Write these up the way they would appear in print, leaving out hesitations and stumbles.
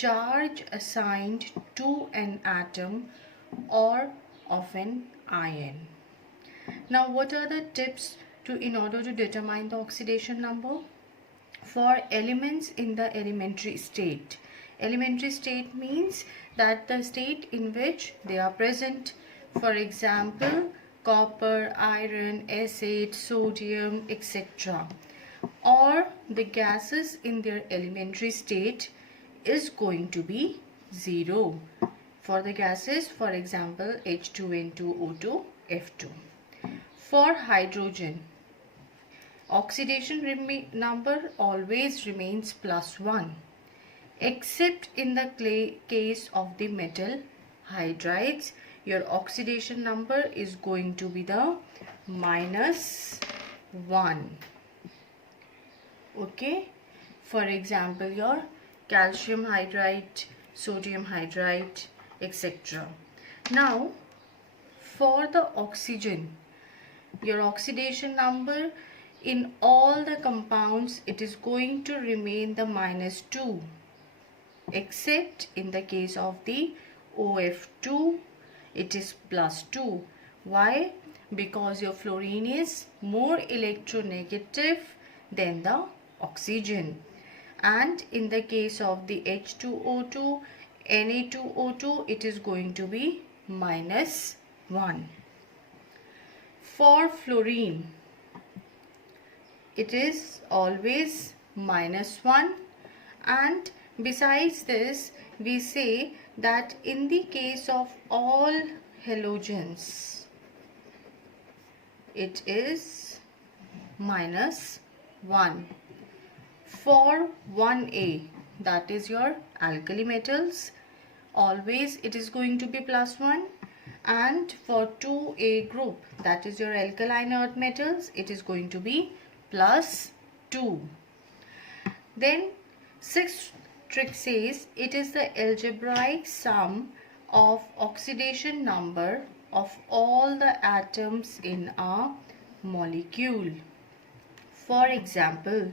charge assigned to an atom or of an ion. Now, what are the tips in order to determine the oxidation number? For elements in the elementary state. Elementary state means that the state in which they are present. For example, copper, iron, acid, sodium, etc. Or the gases in their elementary state is going to be 0. For the gases, for example, H2N2O2, F2. For hydrogen, oxidation number always remains +1, except in the case of the metal hydrides. Your oxidation number is going to be the -1. Okay, for example, your calcium hydride, sodium hydride, etc. Now, for the oxygen, your oxidation number in all the compounds, it is going to remain the -2, except in the case of the OF2, it is +2. Why? Because your fluorine is more electronegative than the oxygen. And in the case of the H2O2, Na2O2, it is going to be -1. For fluorine, it is always -1, and besides this, we say that in the case of all halogens, it is -1. For 1A, that is your alkali metals, always it is going to be +1. And for 2A group, that is your alkaline earth metals, it is going to be +2. Then sixth trick says it is the algebraic sum of oxidation number of all the atoms in a molecule. For example,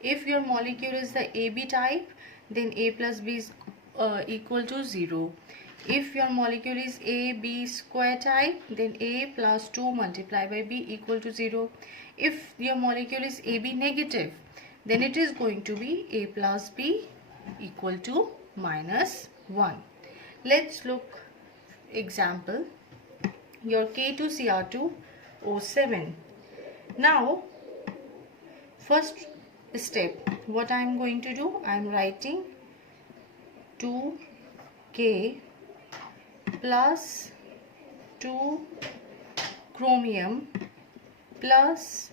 if your molecule is the AB type, then A plus B is equal to 0. If your molecule is AB square type, then A plus 2 multiplied by B equal to 0. If your molecule is AB negative, then it is going to be A plus B equal to -1. Let's look example. Your K2Cr2O7. Now, first step, what I am going to do, I am writing 2K plus 2 chromium plus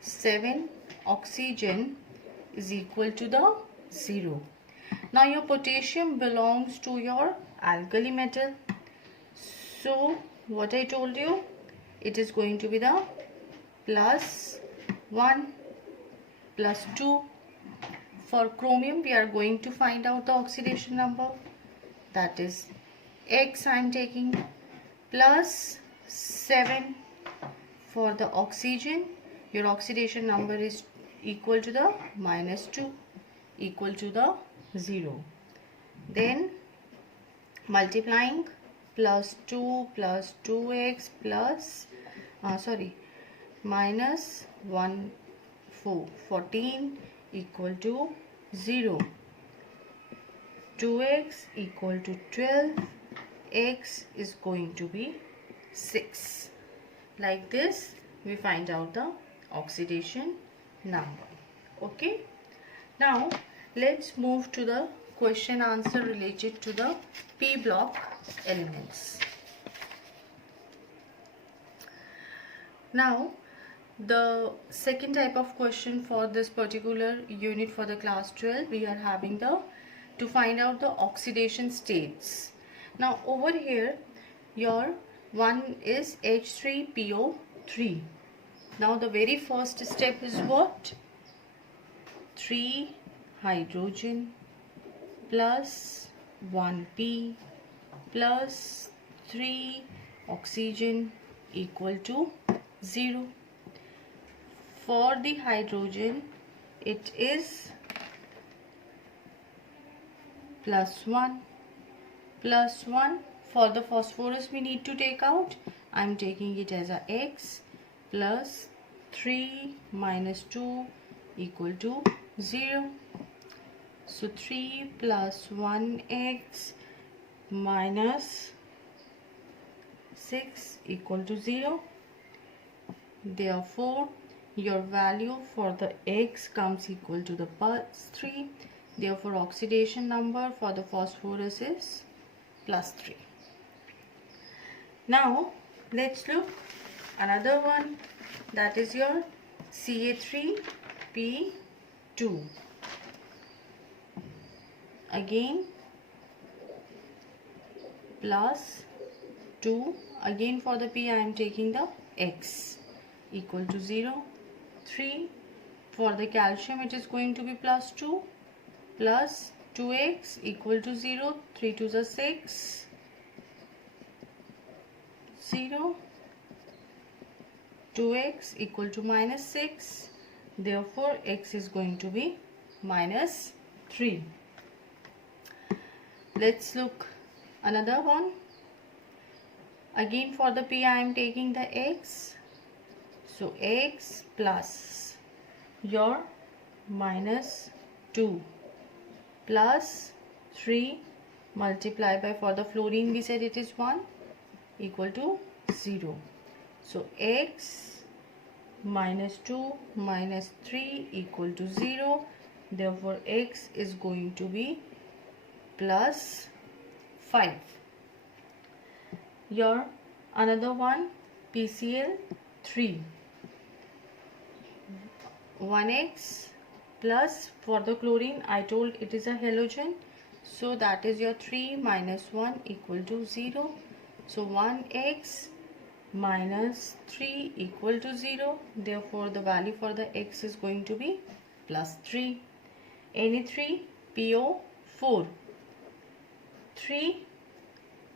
7 oxygen is equal to the 0. Now your potassium belongs to your alkali metal. So what I told you, it is going to be the +1 +2. For chromium, we are going to find out the oxidation number. That is X I am taking +7. For the oxygen, your oxidation number is equal to the -2, equal to the 0. Then multiplying +2 plus 2x plus -14 equal to 0. 2x equal to 12, x is going to be 6. Like this, we find out the oxidation number. Okay. Now, let's move to the question answer related to the P block elements. Now, the second type of question for this particular unit for the class 12, we are having to find out the oxidation states. Now, over here, your one is H3PO3. Now, the very first step is what? 3 hydrogen plus 1P plus 3 oxygen equal to 0. For the hydrogen, it is plus 1 plus 1. For the phosphorus we need to take out. I am taking it as a x plus 3 minus 2 equal to 0. So 3 plus 1x minus 6 equal to 0. Therefore, your value for the x comes equal to the plus 3. Therefore, oxidation number for the phosphorus is plus 3. Now, let's look another one, that is your Ca3P2. Again, plus 2. Again for the P I am taking the x equal to 0. 3. For the calcium it is going to be plus 2 plus 2x equal to 0. 3 to the 6. 0. 2x equal to minus 6. Therefore, x is going to be minus 3. Let's look another one. Again for the P I am taking the x. So x plus your minus 2 plus 3 multiplied by, for the fluorine we said it is 1, equal to 0. So x minus 2 minus 3 equal to 0. Therefore x is going to be plus 5. Your another one, PCl3. 1x plus, for the chlorine I told it is a halogen, so that is your 3 minus 1 equal to 0. So 1x minus 3 equal to 0. Therefore the value for the x is going to be plus 3. Na3PO4. 3,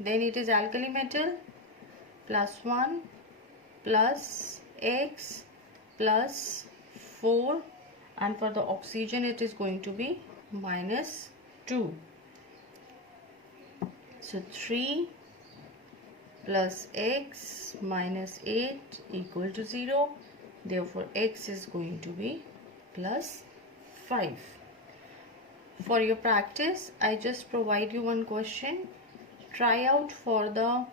then it is alkali metal, plus 1 plus x plus 4, and for the oxygen it is going to be minus 2. So 3 plus x minus 8 equal to 0. Therefore x is going to be plus 5. For your practice, I just provide you one question. Try out for the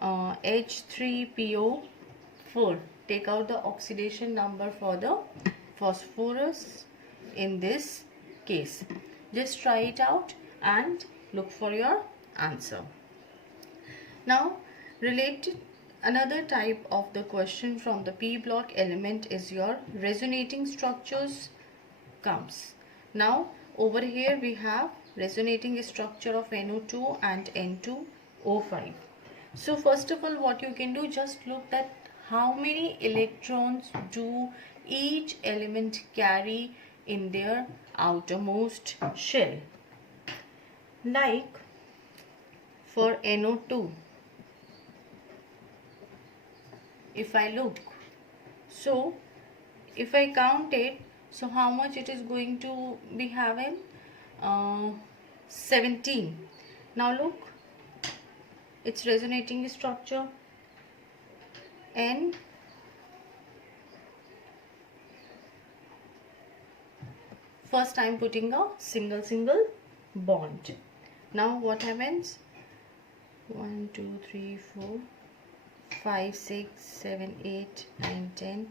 H3PO4. Take out the oxidation number for the phosphorus in this case. Just try it out and look for your answer. Now, related another type of the question from the P block element is your resonating structures comes. Now, over here we have resonating structure of NO2 and N2O5. So first of all, what you can do, just look at how many electrons do each element carry in their outermost shell. Like for NO2, if I look, so if I count it, so how much it is going to be having? 17. Now look, its resonating structure N, first I am putting a single bond. Now what happens? 1 2 3 4 5 6 7 8 9 10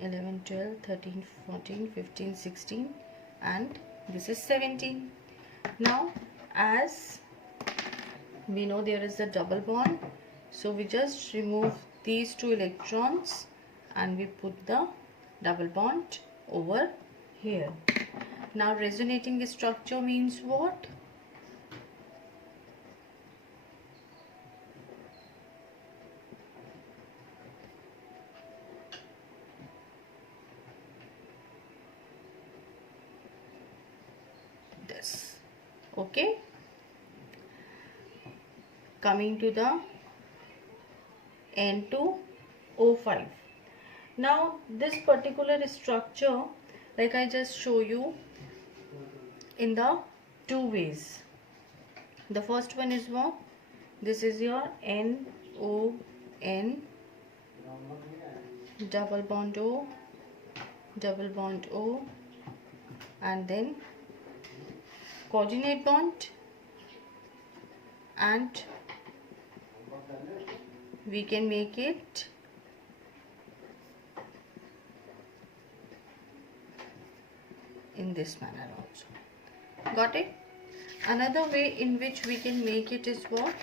11 12 13 14 15 16, and this is 17. Now as we know there is a double bond, so we just remove these two electrons and we put the double bond over here. Now resonating structure means what? This. Okay. Coming to the N2O5. Now this particular structure, like I just show you in the two ways. The first one is what? This is your NON, double bond O, double bond O, and then coordinate bond, and we can make it in this manner also. Got it? Another way in which we can make it is what?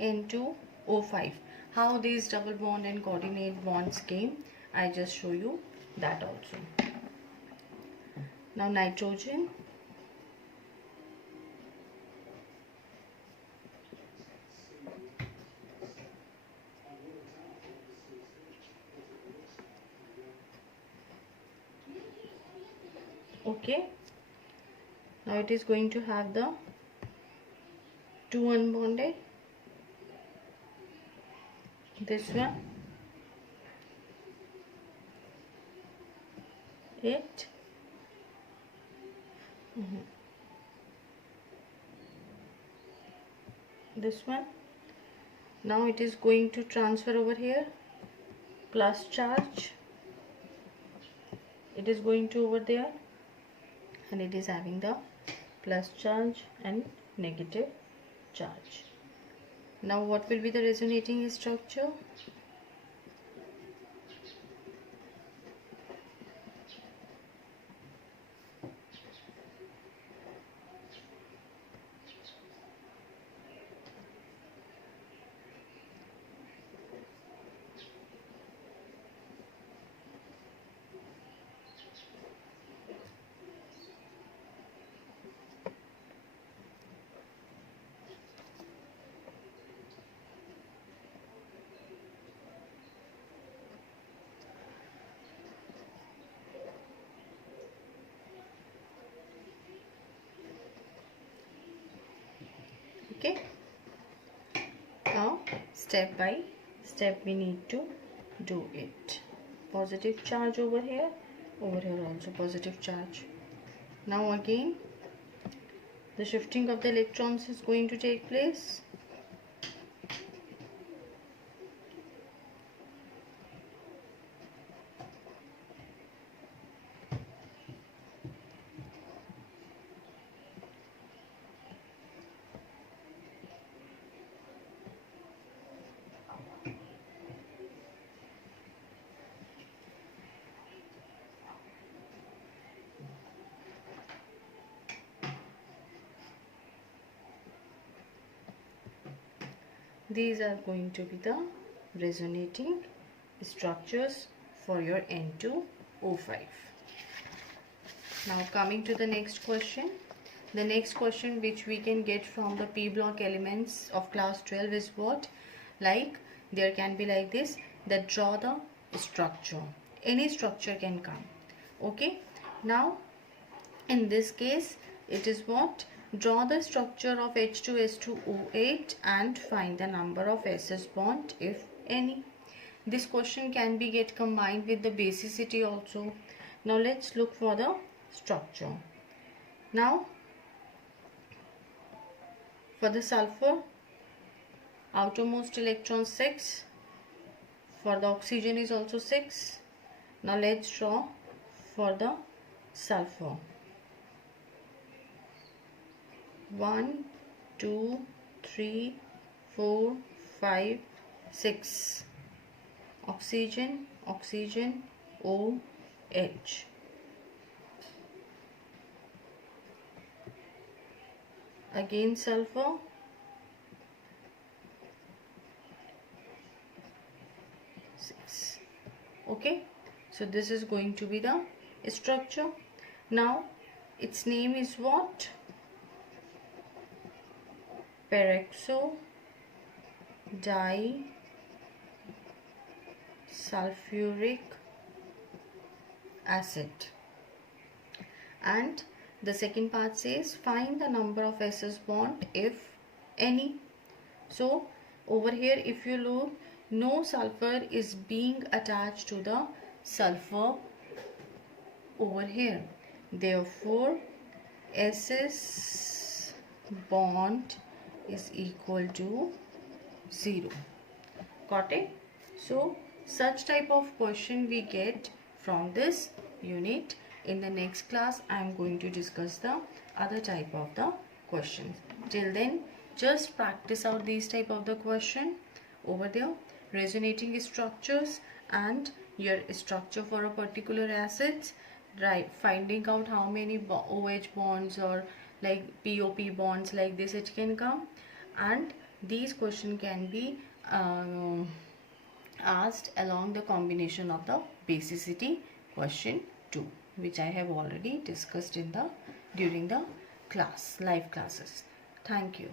N2O5. How these double bond and coordinate bonds came, I just show you that also. Now nitrogen, okay. Now it is going to have the 2 unbonded, this one, it, this one. Now it is going to transfer over here, plus charge, it is going to over there, and it is having the plus charge and negative charge. Now what will be the resonating structure? Okay, now step by step we need to do it. Positive charge over here also positive charge. Now again the shifting of the electrons is going to take place. These are going to be the resonating structures for your N2O5. Now coming to the next question. The next question which we can get from the P block elements of class 12 is what? Like there can be like this, that draw the structure. Any structure can come. Okay. Now in this case it is what? Draw the structure of H2S2O8 and find the number of SS bond if any. This question can be get combined with the basicity also. Now let's look for the structure. Now for the sulfur, outermost electron 6. For the oxygen is also 6. Now let's draw for the sulfur. 1, 2, 3, 4, 5, 6. Oxygen, oxygen, OH. Again sulfur. Okay, so this is going to be the structure. Now its name is what? Peroxo disulfuric acid. And the second part says find the number of SS bond if any. So over here if you look, no sulfur is being attached to the sulfur over here. Therefore SS bond is equal to 0. Got it? So such type of question we get from this unit. In the next class I am going to discuss the other type of the questions. Till then, just practice out these type of the question over there, resonating structures and your structure for a particular acids, right? Finding out how many OH bonds or like POP bonds like this it can come, and these question can be asked along the combination of the basicity question 2, which I have already discussed in the during the class live classes. Thank you.